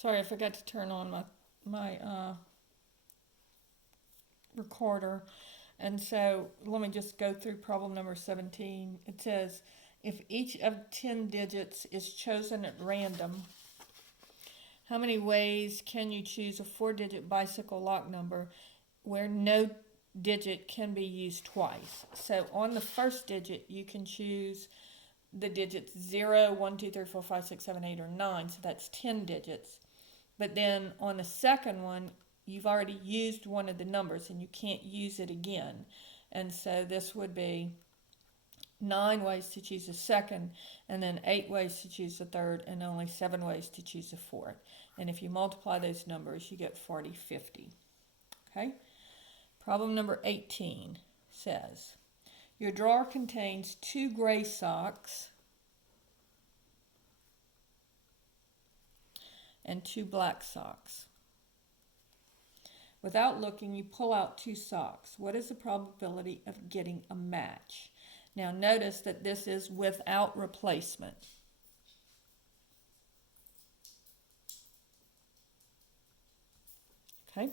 Sorry, I forgot to turn on my recorder. And so let me just go through problem number 17. It says, if each of 10 digits is chosen at random, how many ways can you choose a 4-digit bicycle lock number where no digit can be used twice? So on the first digit, you can choose the digits 0, 1, 2, 3, 4, 5, 6, 7, 8, or 9. So that's 10 digits. But then on the second one, you've already used one of the numbers and you can't use it again. And so this would be 9 ways to choose a second, and then 8 ways to choose a third, and only 7 ways to choose a fourth. And if you multiply those numbers, you get 40, 50. Okay? Problem number 18 says, your drawer contains 2 gray socks and 2 black socks. Without looking, you pull out 2 socks. What is the probability of getting a match? Now notice that this is without replacement. Okay?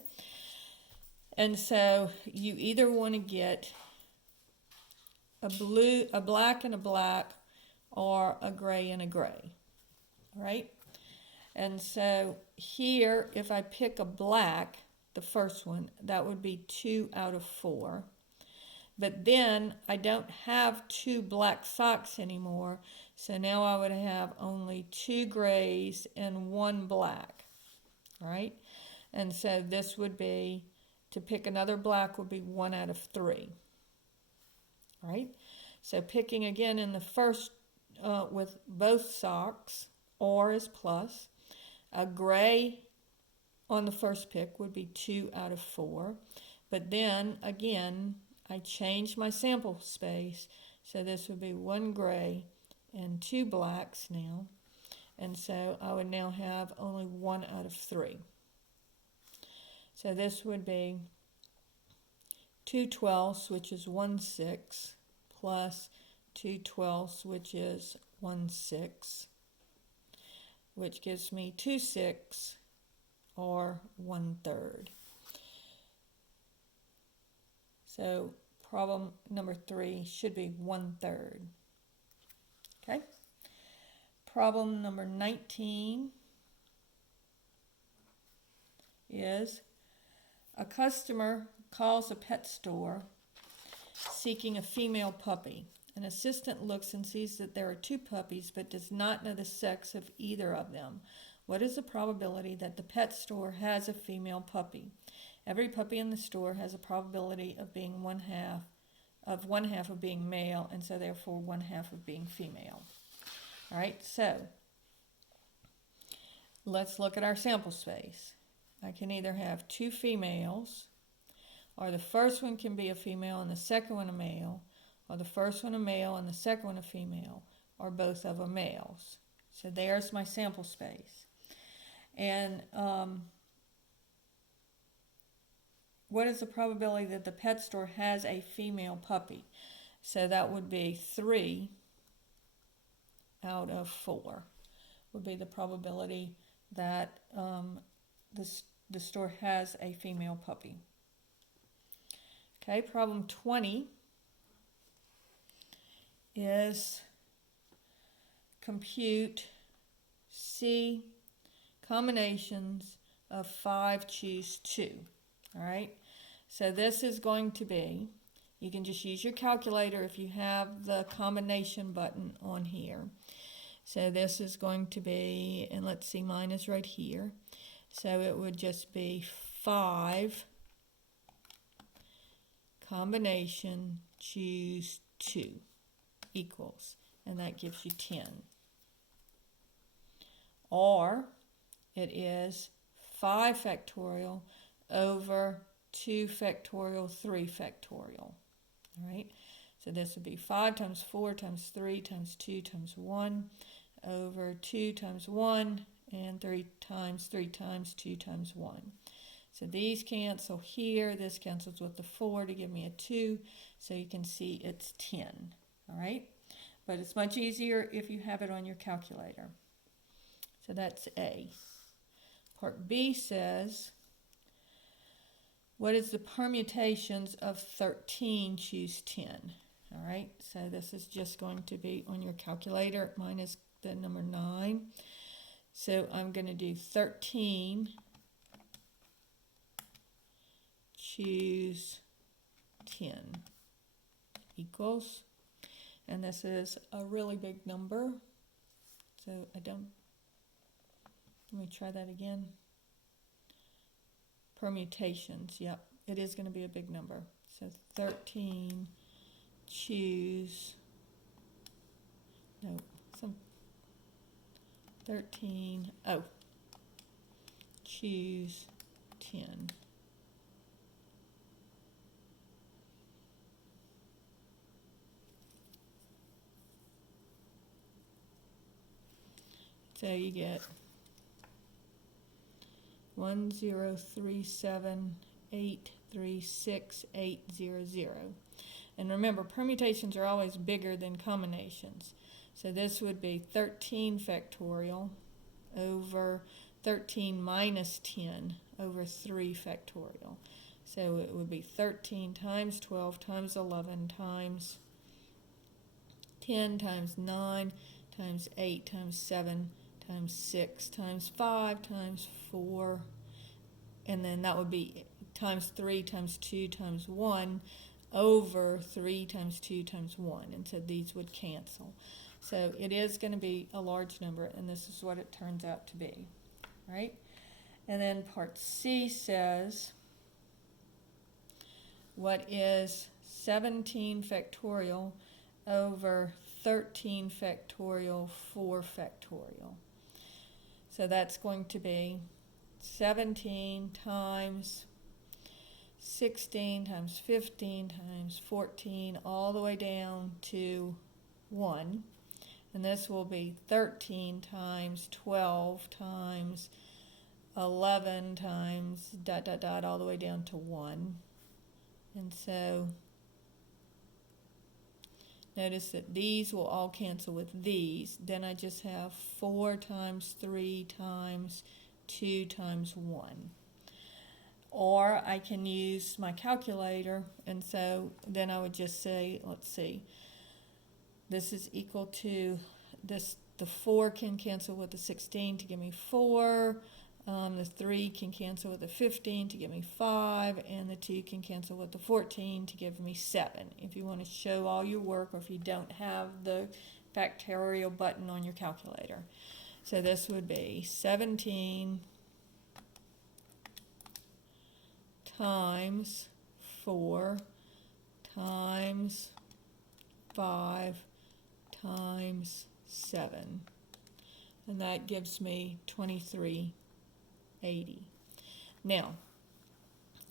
And so you either want to get a black and a black, or a gray and a gray. Right? And so here, if I pick a black, the first one, that would be 2 out of 4. But then I don't have 2 black socks anymore, so now I would have only 2 grays and 1 black. All right? And so this would be, to pick another black would be 1 out of 3. All right? So picking again in the first with both socks, or is plus. A gray on the first pick would be 2 out of 4. But then, again, I changed my sample space. So this would be 1 gray and 2 blacks now. And so I would now have only 1 out of 3. So this would be 2 twelfths, which is 1/6, plus 2 twelfths, which is 1/6, which gives me 2/6, or 1/3. So problem number 3 should be 1/3. Okay. Problem number 19 is, a customer calls a pet store seeking a female puppy. An assistant looks and sees that there are 2 puppies but does not know the sex of either of them. What is the probability that the pet store has a female puppy? Every puppy in the store has a probability of being one half of being male, and so therefore 1/2 of being female. All right, so let's look at our sample space. I can either have 2 females, or the first one can be a female and the second one a male, or the first one a male and the second one a female, or both of them males. So there's my sample space. And what is the probability that the pet store has a female puppy? So that would be 3 out of 4 would be the probability that the store has a female puppy. Okay, problem 20 is compute C combinations of 5, choose 2. All right, so this is going to be, you can just use your calculator if you have the combination button on here. So this is going to be, and let's see, mine is right here. So it would just be 5 combination choose 2 equals, and that gives you 10. Or it is 5 factorial over 2 factorial, 3 factorial. All right, so this would be 5 times 4 times 3 times 2 times 1 over 2 times 1, and 3 times 3 times 2 times 1. So these cancel here. This cancels with the 4 to give me a 2. So you can see it's 10. All right, but it's much easier if you have it on your calculator. So that's A. Part B says, what is the permutations of 13? Choose 10. All right, so this is just going to be on your calculator minus the number 9. So I'm going to do 13, choose 10 equals, and this is a really big number, so let me try that again. Permutations, yep, it is going to be a big number. So 13, choose, no, 13, choose 10. So you get 1037836800. And remember, permutations are always bigger than combinations. So this would be 13 factorial over 13 minus 10 over 3 factorial. So it would be 13 times 12 times 11 times 10 times 9 times 8 times 7 times 6 times 5 times 4, and then that would be times 3 times 2 times 1 over 3 times 2 times 1, and so these would cancel. So it is going to be a large number, and this is what it turns out to be, right? And then part C says, what is 17 factorial over 13 factorial 4 factorial? So that's going to be 17 times 16 times 15 times 14 all the way down to 1. And this will be 13 times 12 times 11 times ... all the way down to 1. And so notice that these will all cancel with these. Then I just have 4 times 3 times 2 times 1. Or I can use my calculator, and so then I would just say, let's see, this is equal to this. The 4 can cancel with the 16 to give me 4. The 3 can cancel with the 15 to give me 5, and the 2 can cancel with the 14 to give me 7. If you want to show all your work, or if you don't have the factorial button on your calculator. So this would be 17 times 4 times 5 times 7, and that gives me 2380. Now,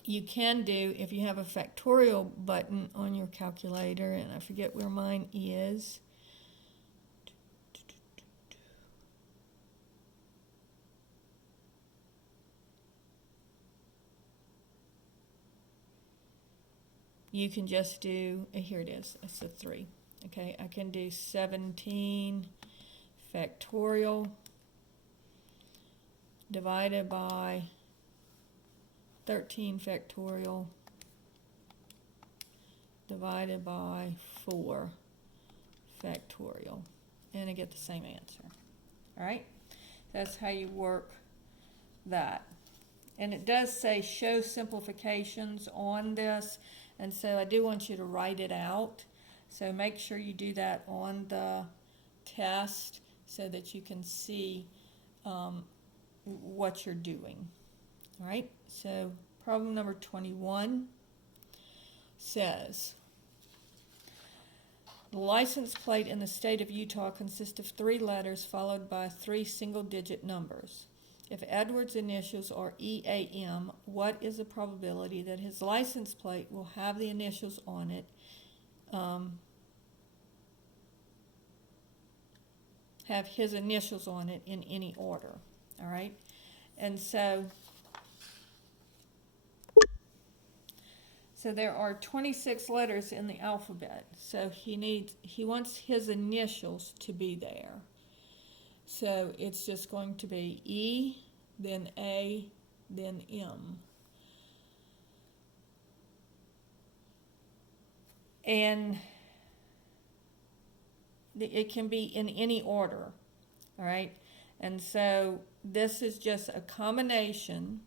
you can do, if you have a factorial button on your calculator, and I forget where mine is, you can just do, here it is, it's a 3. Okay, I can do 17 factorial divided by 13 factorial divided by 4 factorial, and I get the same answer. All right, that's how you work that. And it does say show simplifications on this, and so I do want you to write it out. So make sure you do that on the test so that you can see what you're doing. All right, so problem number 21 says, the license plate in the state of Utah consists of 3 letters followed by 3 single-digit numbers. If Edward's initials are EAM, what is the probability that his license plate will have the initials on it have his initials on it in any order? All right, and so there are 26 letters in the alphabet, so he wants his initials to be there. So it's just going to be E, then A, then M. And it can be in any order, all right? And so this is just a combination,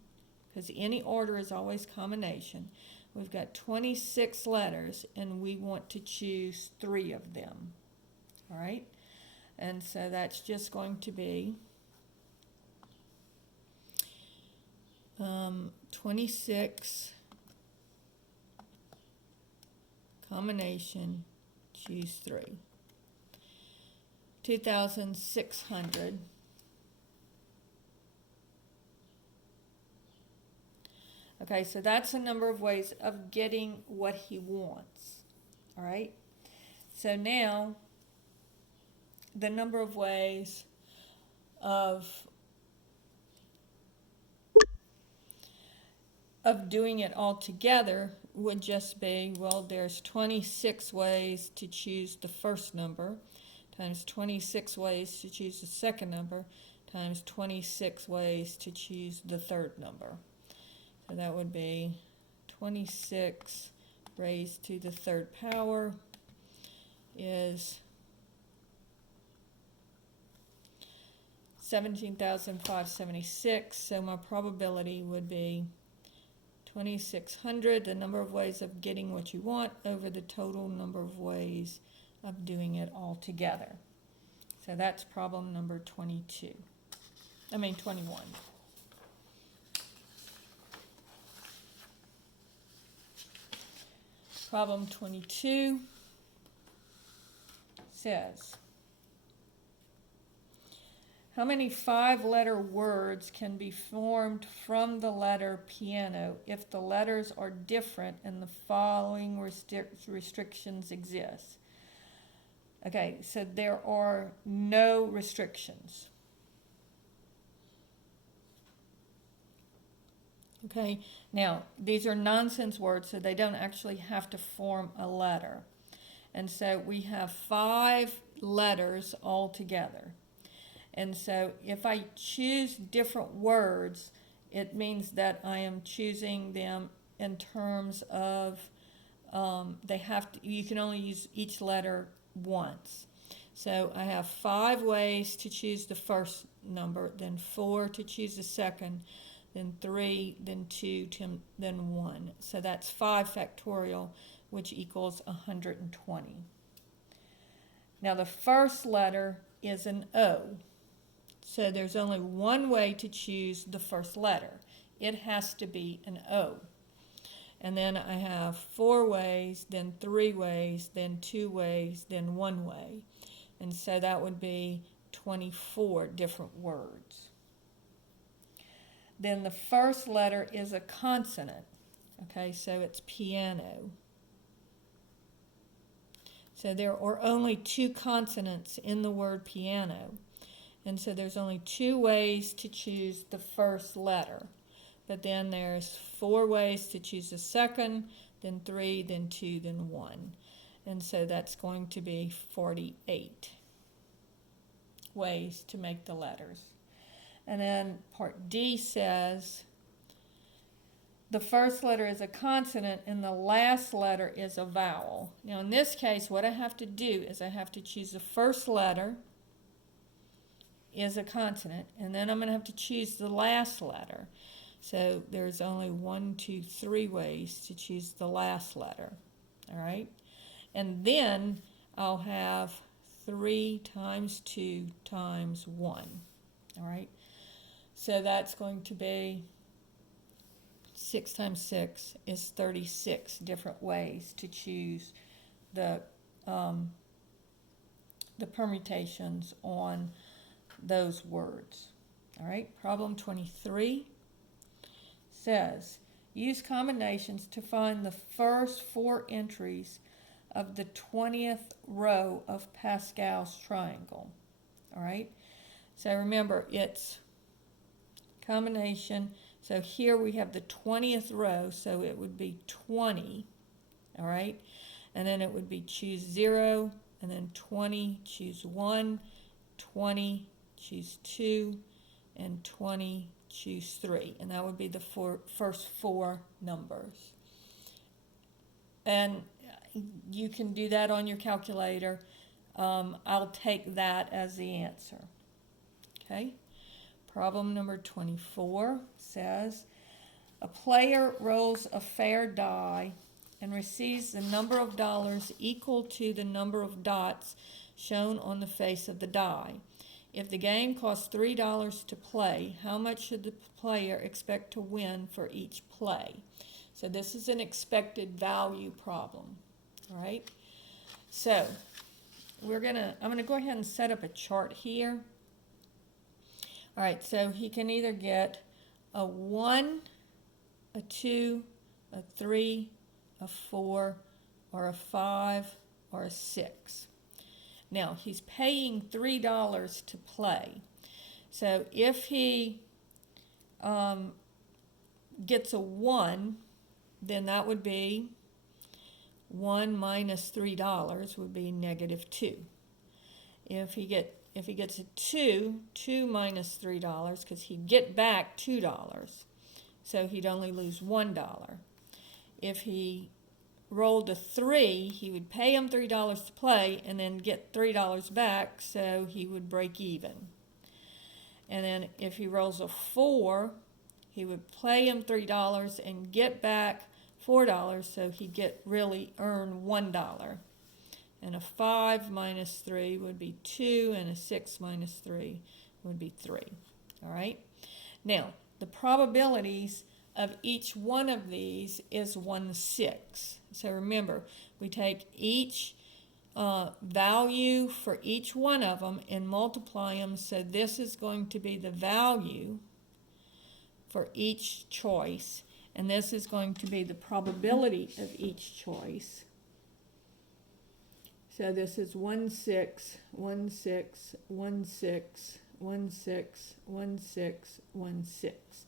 because any order is always combination. We've got 26 letters, and we want to choose 3 of them, all right? And so that's just going to be 26 combination, choose 3. 2,600. Okay, so that's a number of ways of getting what he wants. All right? So now, the number of ways of doing it all together would just be, well, there's 26 ways to choose the first number, times 26 ways to choose the second number, times 26 ways to choose the third number. So that would be 26 raised to the third power is 17,576. So my probability would be 2,600, the number of ways of getting what you want, over the total number of ways of doing it all together. So that's problem number 21. Problem 22 says, how many 5-letter words can be formed from the letter piano if the letters are different and the following restrictions exist? Okay, so there are no restrictions. Okay, now these are nonsense words, so they don't actually have to form a letter. And so we have 5 letters all together. And so if I choose different words, it means that I am choosing them in terms of you can only use each letter once. So I have 5 ways to choose the first number, then 4 to choose the second, then 3, then 2, then 1. So that's 5 factorial, which equals 120. Now the first letter is an O. So there's only one way to choose the first letter. It has to be an O. And then I have 4 ways, then 3 ways, then 2 ways, then 1 way. And so that would be 24 different words. Then the first letter is a consonant. Okay, so it's piano. So there are only 2 consonants in the word piano. And so there's only 2 ways to choose the first letter. But then there's 4 ways to choose the second, then 3, then 2, then 1. And so that's going to be 48 ways to make the letters. And then part D says the first letter is a consonant and the last letter is a vowel. Now in this case, what I have to do is I have to choose the first letter is a consonant, and then I'm going to have to choose the last letter. So there's only 1, 2, 3 ways to choose the last letter. All right? And then I'll have 3 times 2 times 1. All right? So that's going to be 6 times 6 is 36 different ways to choose the permutations on those words. All right, problem 23 says, use combinations to find the first 4 entries of the 20th row of Pascal's triangle. All right, so remember it's combination. So here we have the 20th row, so it would be 20, all right, and then it would be choose 0, and then 20, choose 1, 20, choose 2, and 20, choose 3, and that would be the first 4 numbers. And you can do that on your calculator. I'll take that as the answer. Okay. Problem number 24 says, a player rolls a fair die and receives the number of dollars equal to the number of dots shown on the face of the die. If the game costs $3 to play, how much should the player expect to win for each play? So this is an expected value problem, all right? So I'm gonna go ahead and set up a chart here. All right, so he can either get a 1, a 2, a 3, a 4, or a 5, or a 6. Now, he's paying $3 to play. So if he gets a 1, then that would be 1 minus $3 would be -2. If he gets a 2, 2 minus $3, because he'd get back $2. So he'd only lose $1. If he rolled a 3, he would pay him $3 to play and then get $3 back, so he would break even. And then if he rolls a 4, he would pay him $3 and get back $4, so he'd really earn $1. And a 5 minus 3 would be 2, and a 6 minus 3 would be 3. All right? Now, the probabilities of each one of these is 1/6. So remember, we take each value for each one of them and multiply them, so this is going to be the value for each choice, and this is going to be the probability of each choice. So this is 1/6, 1/6, 1/6, 1/6, 1/6, 1/6.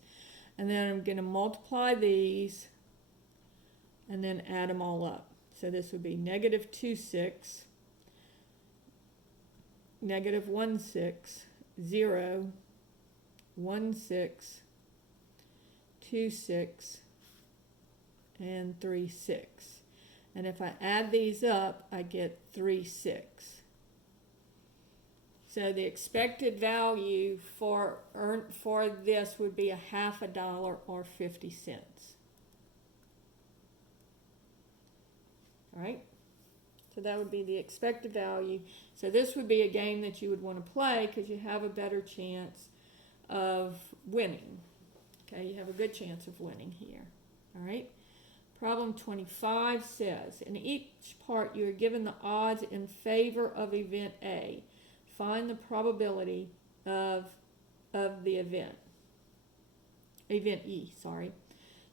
And then I'm going to multiply these and then add them all up. So this would be -2/6, -1/6, 0, 1/6, 2/6, and 3/6. And if I add these up, I get 3/6. So the expected value for this would be $0.50 or 50 cents. All right? So that would be the expected value. So this would be a game that you would want to play because you have a better chance of winning. Okay, you have a good chance of winning here. All right? Problem 25 says, in each part you are given the odds in favor of event A. Find the probability of the event E, sorry.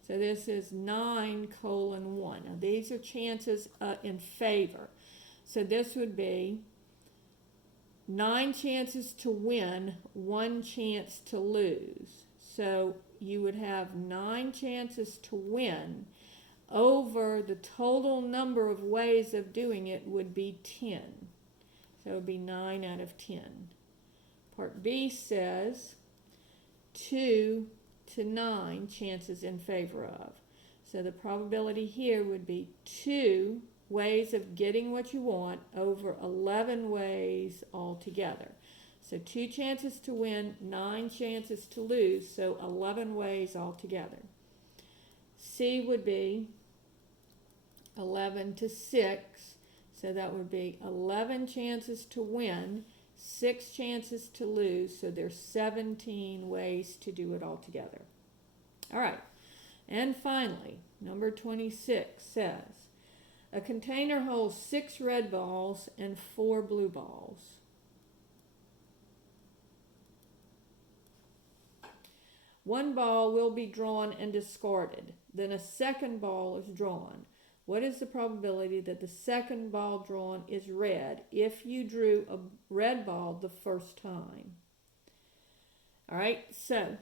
So this is 9:1. Now these are chances in favor. So this would be 9 chances to win, 1 chance to lose. So you would have 9 chances to win over the total number of ways of doing it would be 10. So it would be 9 out of 10. Part B says 2 to 9 chances in favor of. So the probability here would be 2 ways of getting what you want over 11 ways altogether. So 2 chances to win, 9 chances to lose, so 11 ways altogether. C would be 11 to 6. So that would be 11 chances to win, 6 chances to lose, so there's 17 ways to do it all together. All right, and finally, number 26 says, a container holds 6 red balls and 4 blue balls. One ball will be drawn and discarded. Then a second ball is drawn. What is the probability that the second ball drawn is red if you drew a red ball the first time? All right, so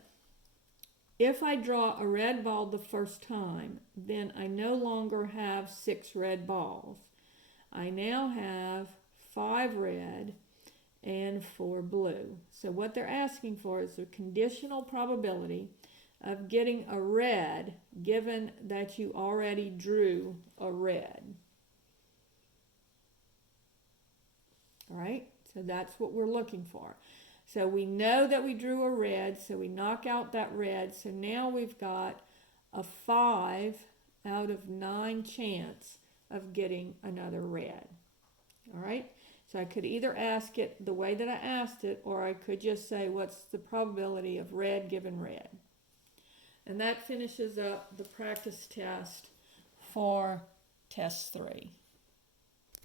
if I draw a red ball the first time, then I no longer have 6 red balls. I now have 5 red and for blue. So what they're asking for is a conditional probability of getting a red given that you already drew a red. All right, so that's what we're looking for. So we know that we drew a red, so we knock out that red. So now we've got a 5 out of 9 chance of getting another red. All right, so I could either ask it the way that I asked it, or I could just say, what's the probability of red given red? And that finishes up the practice test for test 3.